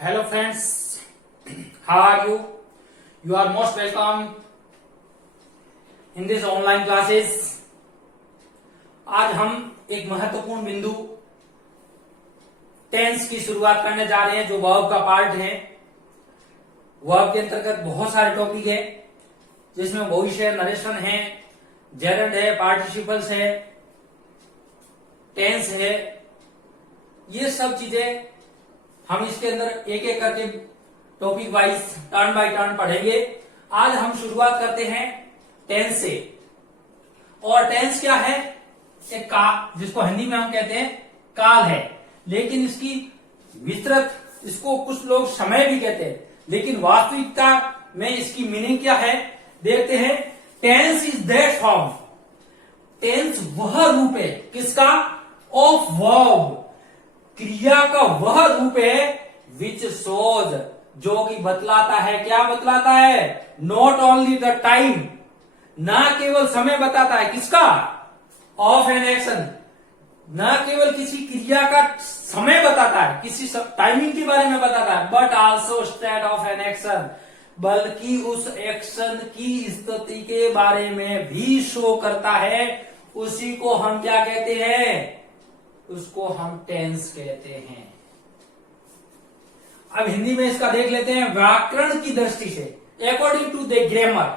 Hello friends, how are you? You are most welcome in this online classes. आज हम एक महत्वपूर्ण बिंदु टेंस की शुरुआत करने जा रहे हैं जो वर्ब का पार्ट है। वर्ब के अंतर्गत बहुत सारे टॉपिक है जिसमें भविष्य है, नरेशन है, जेरेंड है, पार्टिसिपल्स है, टेंस है। ये सब चीजें हम इसके अंदर एक एक करके topic wise turn by turn पढ़ेंगे। आज हम शुरुआत करते हैं टेंस से। और टेंस क्या है? एक जिसको हिंदी में हम कहते हैं काल है, लेकिन इसकी विस्तृत इसको कुछ लोग समय भी कहते हैं, लेकिन वास्तविकता में इसकी मीनिंग क्या है देखते हैं। Tense is that form, tense वह रूप है किसका? ऑफ वर्ब, क्रिया का वह रूप है विच शोज, जो कि बतलाता है। क्या बतलाता है? नॉट ओनली द टाइम, ना केवल समय बताता है किसका? ऑफ एन एक्शन, न केवल किसी क्रिया का समय बताता है, किसी टाइमिंग के बारे में बताता है, but also state of an action, बल्कि उस एक्शन की स्थिति के बारे में भी शो करता है। उसी को हम क्या कहते हैं? उसको हम टेंस कहते हैं। अब हिंदी में इसका देख लेते हैं व्याकरण की दृष्टि से। अकॉर्डिंग टू द ग्रामर,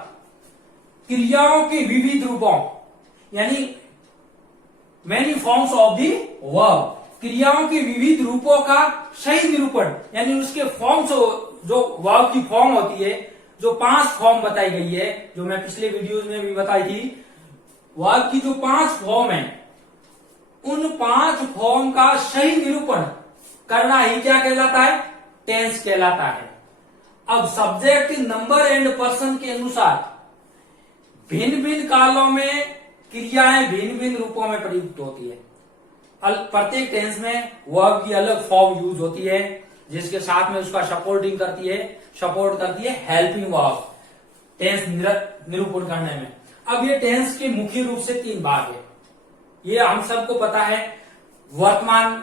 क्रियाओं के विविध रूपों यानी many forms of the verb, क्रियाओं के विविध रूपों का सही निरूपण, यानी उसके फॉर्म्स, जो वर्ब की फॉर्म होती है, जो 5 फॉर्म बताई गई है, जो मैं पिछले वीडियोज में भी बताई थी। वर्ब की जो 5 फॉर्म है, उन 5 फॉर्म का सही निरूपण करना ही क्या कहलाता है? टेंस कहलाता है। अब सब्जेक्ट, नंबर एंड पर्सन के अनुसार भिन्न भिन्न कालों में क्रियाएं भिन्न भिन्न रूपों में प्रयुक्त होती है। प्रत्येक टेंस में वर्ब की अलग फॉर्म यूज होती है, जिसके साथ में उसका सपोर्ट करती है हेल्पिंग वर्ब टेंस निरूपण करने में। अब ये टेंस के मुख्य रूप से 3 भाग है। ये हम सबको पता है, वर्तमान,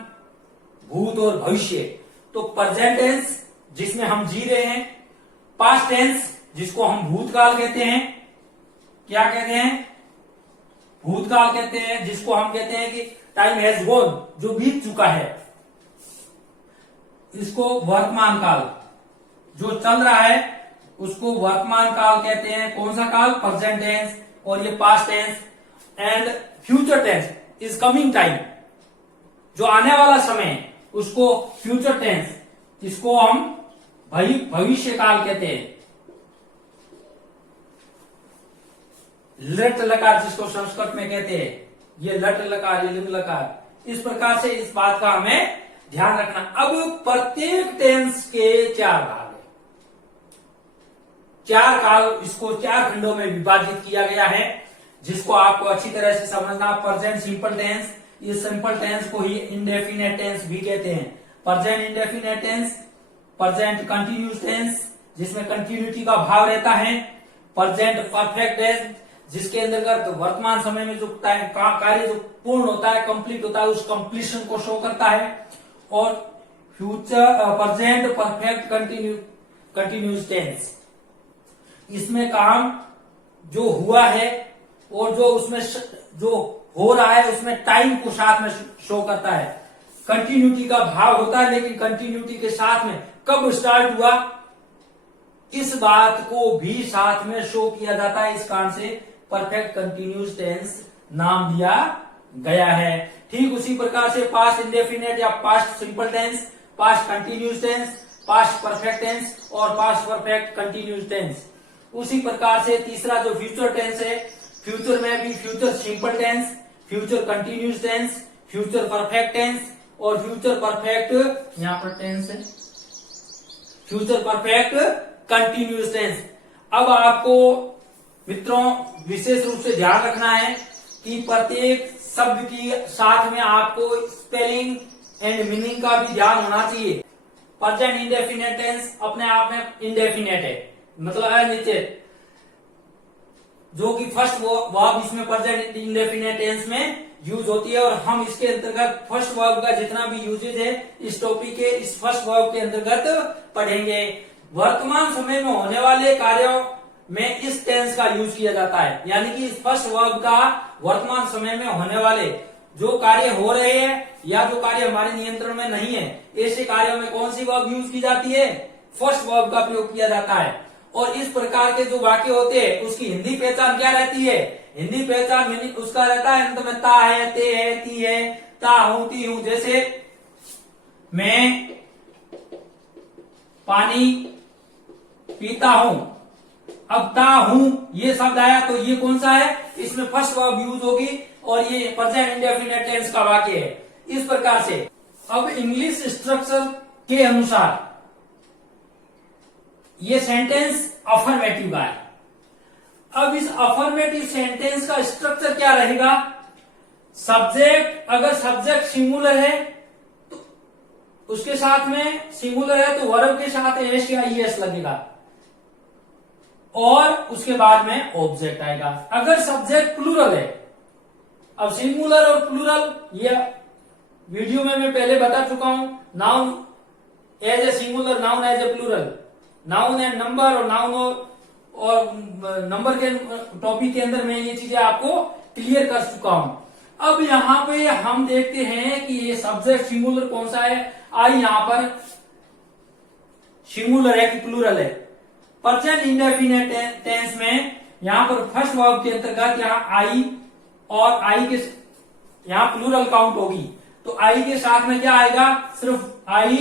भूत और भविष्य। तो प्रेजेंट टेंस जिसमें हम जी रहे हैं, पास्ट टेंस जिसको हम भूतकाल कहते हैं, क्या कहते हैं? भूतकाल कहते हैं, जिसको हम कहते हैं कि टाइम हैज गॉन, जो बीत चुका है। इसको वर्तमान काल, जो चल रहा है उसको वर्तमान काल कहते हैं। कौन सा काल? Present tense. और ये past tense. And future tense is coming time, जो आने वाला समय है उसको फ्यूचर टेंस, इसको हम भविष्य काल कहते हैं। लट लकार जिसको संस्कृत में कहते हैं, ये लट लकार, ये लिंग लकार। इस प्रकार से इस बात का हमें ध्यान रखना। अब प्रत्येक टेंस के 4 भाग है, 4 काल, इसको 4 खंडों में विभाजित किया गया है, जिसको आपको अच्छी तरह से समझना। प्रेजेंट सिंपल टेंस, इस सिंपल टेंस को ही इंडेफिनेट टेंस भी कहते हैं। Present indefinite tense, present continuous tense जिसमें कंटिन्यूटी का भाव रहता है, प्रेजेंट परफेक्ट टेंस जिसके अंतर्गत वर्तमान समय में जो कार्य जो पूर्ण होता है, कंप्लीट होता है, उस कंप्लीशन को शो करता है। और future present perfect continuous tense, इसमें काम जो हुआ है और जो उसमें जो हो रहा है उसमें टाइम को साथ में शो करता है। कंटिन्यूटी का भाव होता है, लेकिन कंटिन्यूटी के साथ में कब स्टार्ट हुआ इस बात को भी साथ में शो किया जाता है। इस कारण से परफेक्ट कंटिन्यूस टेंस नाम दिया गया है। ठीक उसी प्रकार से पास्ट इंडेफिनेट या past simple tense, past continuous tense, past perfect tense और पास्ट परफेक्ट कंटिन्यूस टेंस। उसी प्रकार से तीसरा जो फ्यूचर टेंस है, फ्यूचर में भी future simple tense, future continuous tense, future perfect tense और फ्यूचर परफेक्ट, यहां पर टेंस है, फ्यूचर परफेक्ट कंटिन्यूस टेंस। अब आपको मित्रों विशेष रूप से ध्यान रखना है कि प्रत्येक शब्द की साथ में आपको स्पेलिंग एंड मीनिंग का भी ध्यान होना चाहिए। प्रेजेंट इंडेफिनेट टेंस अपने आप में इंडेफिनेट है, मतलब अनिश्चित, जो कि फर्स्ट वर्ब इसमें प्रेजेंट इंडेफिनेट टेंस में यूज होती है और हम इसके अंतर्गत फर्स्ट वर्ब का जितना भी यूजेज है इस टॉपिक के इस फर्स्ट वर्ब के अंतर्गत पढ़ेंगे। वर्तमान समय में होने वाले कार्यों में इस टेंस का यूज किया जाता है, यानी कि इस फर्स्ट वर्ब का वर्तमान समय में होने वाले जो कार्य हो रहे हैं या जो कार्य हमारे नियंत्रण में नहीं है, ऐसे कार्यों में कौन सी वर्ब यूज की जाती है, फर्स्ट वर्ब का प्रयोग किया जाता है। और इस प्रकार के जो वाक्य होते हैं उसकी हिंदी पहचान क्या रहती है, हिंदी पहचान उसका रहता है अंत में ता है, ते है, ती है, ता हूं, ती हूं। जैसे मैं पानी पीता हूं, अब ता हूं ये शब्द आया तो ये कौन सा है, इसमें फर्स्ट वर्ब यूज होगी और ये प्रेजेंट इंडेफिनिट टेंस का वाक्य है। इस प्रकार से अब इंग्लिश स्ट्रक्चर के अनुसार ये सेंटेंस अफर्मेटिव का है। अब इस अफर्मेटिव सेंटेंस का स्ट्रक्चर क्या रहेगा, सब्जेक्ट, अगर सब्जेक्ट सिंगुलर है तो उसके साथ में सिंगुलर है तो वर्ब के साथ एस या ईएस लगेगा और उसके बाद में ऑब्जेक्ट आएगा। अगर सब्जेक्ट प्लूरल है, अब सिंगुलर और प्लूरल ये वीडियो में मैं पहले बता चुका हूं, noun as a singular, noun as a plural, noun and number और नाउन और नंबर के टॉपिक के अंदर मैं ये चीजें आपको क्लियर कर चुका हूं। अब यहां पे हम देखते हैं कि ये सब्जेक्ट सिंगुलर कौन सा है, आई यहां पर सिंगुलर है कि प्लूरल है। प्रेजेंट इंडेफिनिट टेंस में यहां पर फर्स्ट वर्ब के अंतर्गत यहां आई और आई के यहां प्लूरल काउंट होगी तो आई के साथ में क्या आएगा, सिर्फ आई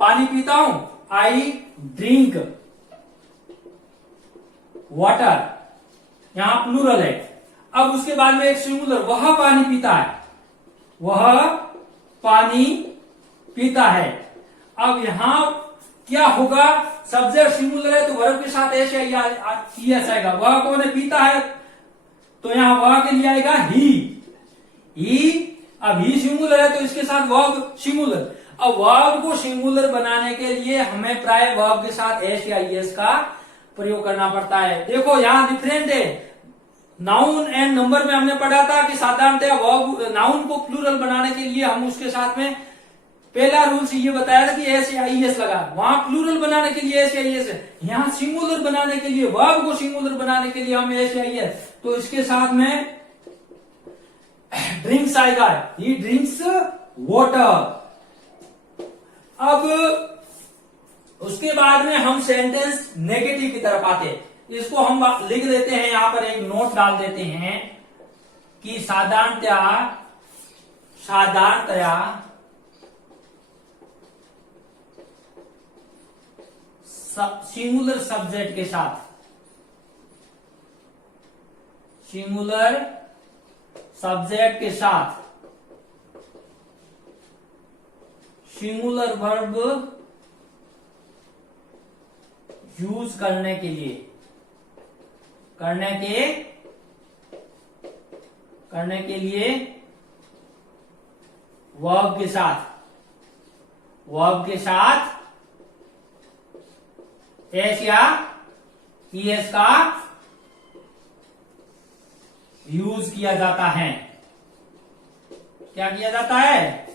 पानी पीता हूं, आई ड्रिंक वाटर, यहां प्लूरल है। अब उसके बाद में एक सिंगुलर, वह पानी पीता है, वह पानी पीता है। अब यहां क्या होगा, सब्जेक्ट सिंगुलर है तो वर्ब के साथ एस या ईएस आएगा। वह कौन है, पीता है, तो यहां वह के लिए आएगा ही। अब ही सिंगुलर है तो इसके साथ वर्ब सिंगुलर। अब वर्ब को सिंगुलर बनाने के लिए हमें प्राय वर्ब के साथ एस या ईएस का प्रयोग करना पड़ता है। देखो यहां डिफरेंट है, नाउन एंड नंबर में हमने पढ़ा था कि साधारणतः वर्ब नाउन को प्लूरल बनाने के लिए हम उसके साथ में पहला रूल ये बताया था कि एस या ईएस लगा, वहां प्लूरल बनाने के लिए एस या ईएस है, यहां सिंगुलर बनाने के लिए, वर्ब को सिंगुलर बनाने के लिए हम एस या ईएस, तो इसके साथ में ड्रिंक्स आएगा, ही ड्रिंक्स वाटर। अब उसके बाद में हम सेंटेंस नेगेटिव की तरफ आते हैं, इसको हम लिख देते हैं, यहां पर एक नोट डाल देते हैं कि साधारणतया सिंगुलर सब्जेक्ट के साथ, सिंगुलर सब्जेक्ट के साथ सिंगुलर वर्ब यूज करने के लिए वर्ब के साथ एस या ईएस का यूज किया जाता है। क्या किया जाता है,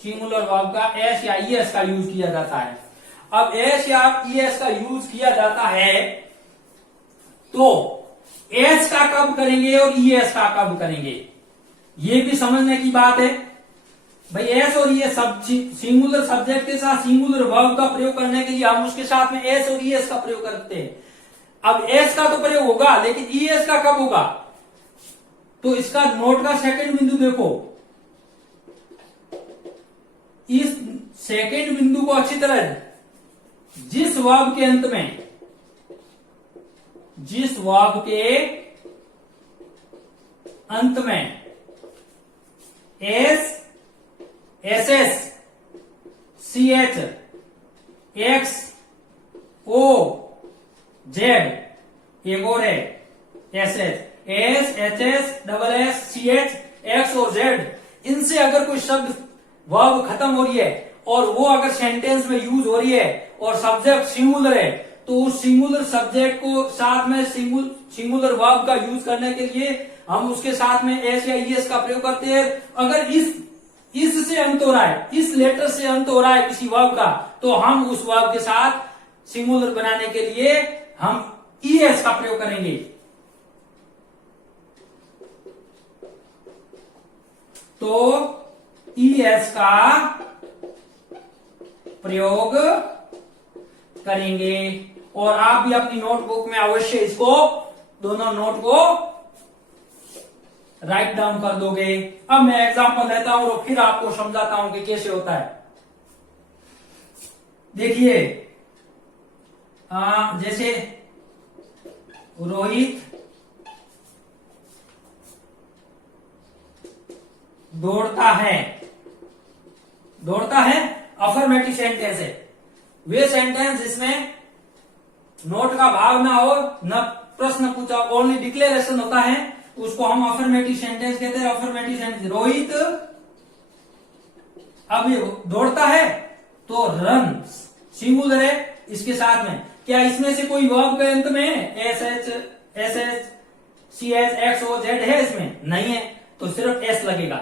सिंगुलर वर्ब का एस या ईएस का यूज किया जाता है। अब एस या ईएस का यूज किया जाता है तो एस का कब करेंगे और ईएस का कब करेंगे, ये भी समझने की बात है भाई। एस और ईएस सिंगुलर सब्जेक्ट के साथ सिंगुलर वर्ब का प्रयोग करने के लिए हम उसके साथ में एस और ईएस का प्रयोग करते हैं। अब एस का तो प्रयोग होगा लेकिन ईएस का कब होगा, तो इसका नोट का सेकंड बिंदु देखो, इस सेकंड बिंदु को अच्छी तरह, जिस वर्ब के अंत में, जिस वर्ब के अंत में S, S S, C H, X, O, Z, एक और है S H, S, H S, double S, C H, X और जेड, इनसे अगर कोई शब्द वर्ब खत्म हो रही है और वो अगर सेंटेंस में यूज हो रही है और सब्जेक्ट सिंगुलर है तो उस सिंगुलर सब्जेक्ट को साथ में सिंगुलर वर्ब का यूज करने के लिए हम उसके साथ में एस या ईएस का प्रयोग करते हैं। अगर इस से अंत हो रहा है, इस लेटर से अंत हो रहा है किसी वर्ब का, तो हम उस वर्ब के साथ सिंगुलर बनाने के लिए हम ईएस का प्रयोग करेंगे। तो ईएस का प्रयोग करेंगे और आप भी अपनी नोटबुक में अवश्य इसको दोनों नोट को राइट डाउन कर दोगे। अब मैं एग्जांपल लेता हूं और फिर आपको समझाता हूं कि कैसे होता है। देखिए जैसे रोहित दौड़ता है, दौड़ता है अफर्मेटिव सेंटेंस है। वे सेंटेंस जिसमें नोट का भाव ना हो, न प्रश्न पूछा, ओनली डिक्लेरेशन होता है, उसको हम अफर्मेटिव सेंटेंस कहते हैं। अफर्मेटिव सेंटेंस, रोहित अब ये दौड़ता है तो रन सिंगुलर है इसके साथ में। क्या इसमें से कोई वर्ब के अंत में S H C H X O Z है? इसमें नहीं है, तो सिर्फ एस लगेगा।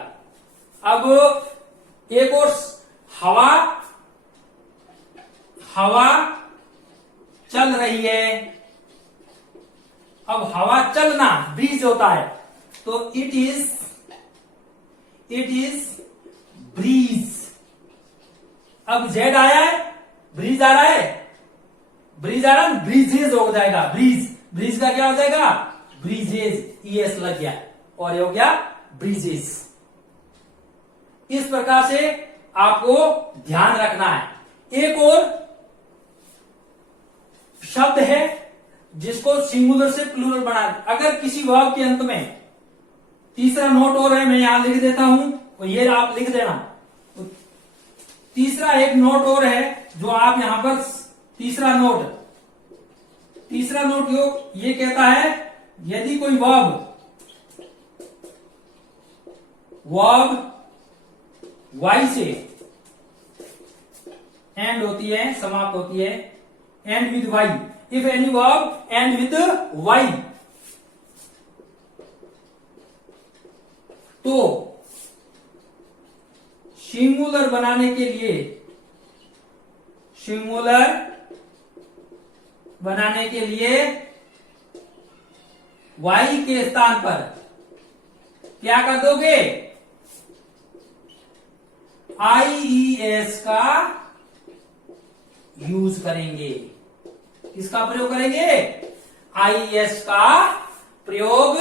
अब एक और हवा चल रही है। अब हवा चलना ब्रीज होता है, तो इट इज ब्रीज। अब जेड आया है, ब्रीज आ रहा है, ब्रीज आ रहा है, ब्रीजेज हो जाएगा। ब्रीज का क्या हो जाएगा? ब्रीजेज, ईएस लग गया और ये हो गया ब्रीजेस। इस प्रकार से आपको ध्यान रखना है। एक और शब्द है जिसको सिंगुलर से प्लूरल बना, अगर किसी वर्ब के अंत में तीसरा नोट और है, मैं यहां लिख देता हूं, तो ये आप लिख देना। तो तीसरा एक नोट और है जो आप यहां पर तीसरा नोट ये कहता है यदि कोई वर्ब वाई से एंड होती है, समाप्त होती है, end with Y, if any verb end with Y, तो सिंगुलर बनाने के लिए वाई के स्थान पर क्या कर दोगे? आईईएस का यूज करेंगे। किसका प्रयोग करेंगे? आईईएस का प्रयोग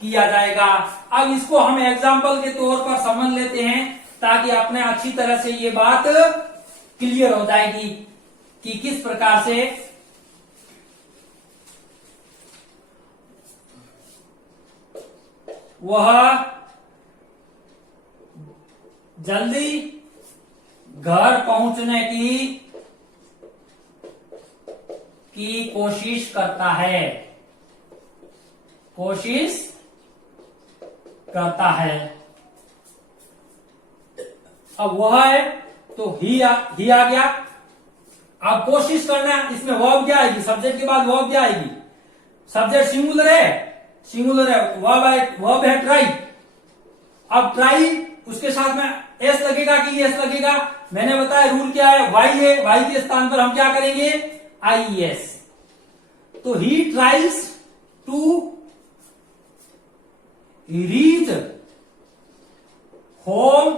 किया जाएगा। अब इसको हम एग्जाम्पल के तौर पर समझ लेते हैं ताकि अपने अच्छी तरह से ये बात क्लियर हो जाएगी कि किस प्रकार से वह जल्दी घर पहुंचने की कोशिश करता है। अब वह है तो ही आ गया। अब कोशिश करना, इसमें वर्ब क्या आएगी? सब्जेक्ट के बाद वर्ब क्या आएगी? सब्जेक्ट सिंगुलर है, वर्ब है ट्राई। अब ट्राई उसके साथ में एस लगेगा कि एस लगेगा? मैंने बताया रूल क्या है, वाई है, वाई के स्थान पर हम क्या करेंगे? आईईएस। तो he tries to reach home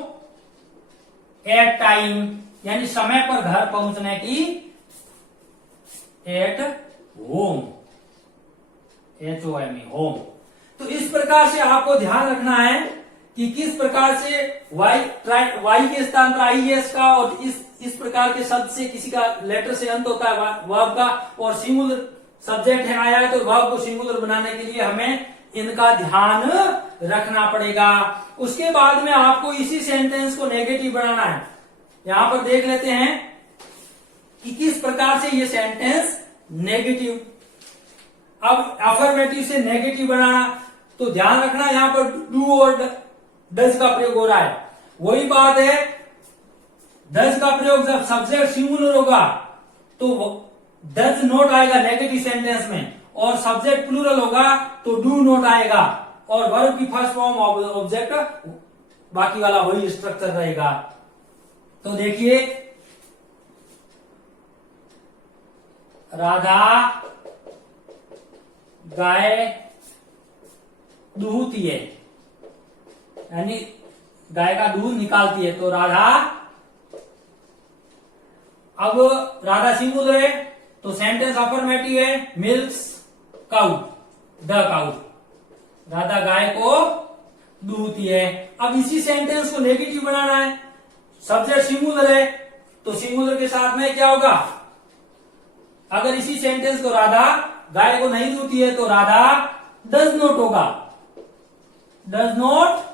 at time, यानी समय पर घर पहुंचने की, एट होम, HOME, होम। तो इस प्रकार से आपको ध्यान रखना है कि किस प्रकार से वाई के स्थान पर आईएस का, और इस प्रकार के शब्द से किसी का लेटर से अंत होता है वर्ब का, और सिंगुलर सब्जेक्ट है आया है, तो वर्ब को सिंगुलर बनाने के लिए हमें इनका ध्यान रखना पड़ेगा। उसके बाद में आपको इसी सेंटेंस को नेगेटिव बनाना है। यहां पर देख लेते हैं कि किस प्रकार से ये सेंटेंस नेगेटिव, अब अफर्मेटिव से नेगेटिव बनाना, तो ध्यान रखना यहां पर डू और डज का प्रयोग हो रहा है। वही बात है, डज का प्रयोग जब सब्जेक्ट सिंगुलर होगा तो डज नोट आएगा नेगेटिव सेंटेंस में, और सब्जेक्ट प्लूरल होगा तो डू नोट आएगा। और वर्ब की फर्स्ट फॉर्म ऑब्जेक्ट, बाकी वाला वही स्ट्रक्चर रहेगा। तो देखिए, राधा गाय दूहती है, यानी गाय का दूध निकालती है। तो राधा, अब राधा सिंगुलर है तो सेंटेंस अफर्मेटिव है, milks cow, the cow. Radha गाय को दूहती है। अब इसी सेंटेंस को नेगेटिव बनाना है, सब्जेक्ट सिंगुलर है तो सिंगुलर के साथ में क्या होगा, अगर इसी सेंटेंस को राधा गाय को नहीं दूहती है तो राधा डज नॉट होगा, does not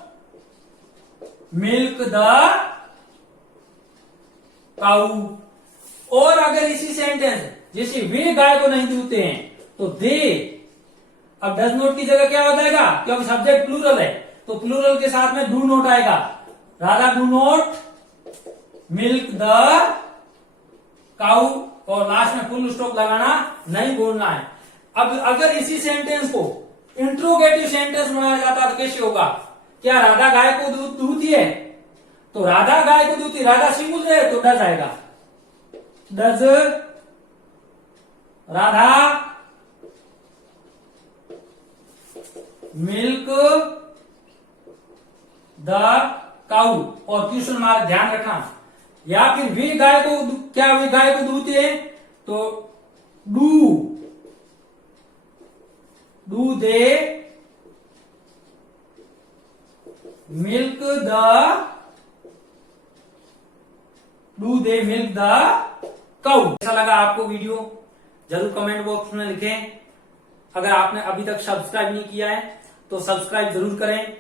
milk the cow. और अगर इसी सेंटेंस, जैसे वे गाय को नहीं दूहते हैं तो दे, अब डज नॉट की जगह क्या हो जाएगा, क्योंकि सब्जेक्ट प्लूरल है तो प्लूरल के साथ में डू नॉट आएगा, Radha do not milk the cow, और लास्ट में फुल स्टॉप लगाना नहीं बोलना है। अब अगर इसी सेंटेंस को इंट्रोगेटिव सेंटेंस बनाया जाता तो कैसे होगा, क्या राधा गाय को दूध दूहती है, तो राधा गाय को दूहती, राधा सिंगुलर है तो डज आएगा, does Radha milk the cow, और क्वेश्चन मार्क ध्यान रखना। या फिर वे गाय को, क्या वे गाय को दूहते हैं, तो do they milk the, do they milk the cow. कैसा लगा आपको वीडियो, जरूर कमेंट बॉक्स में लिखें। अगर आपने अभी तक सब्सक्राइब नहीं किया है तो सब्सक्राइब जरूर करें,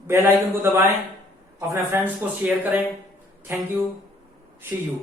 बेल आइकन को दबाएं, अपने फ्रेंड्स को शेयर करें। Thank you, see you.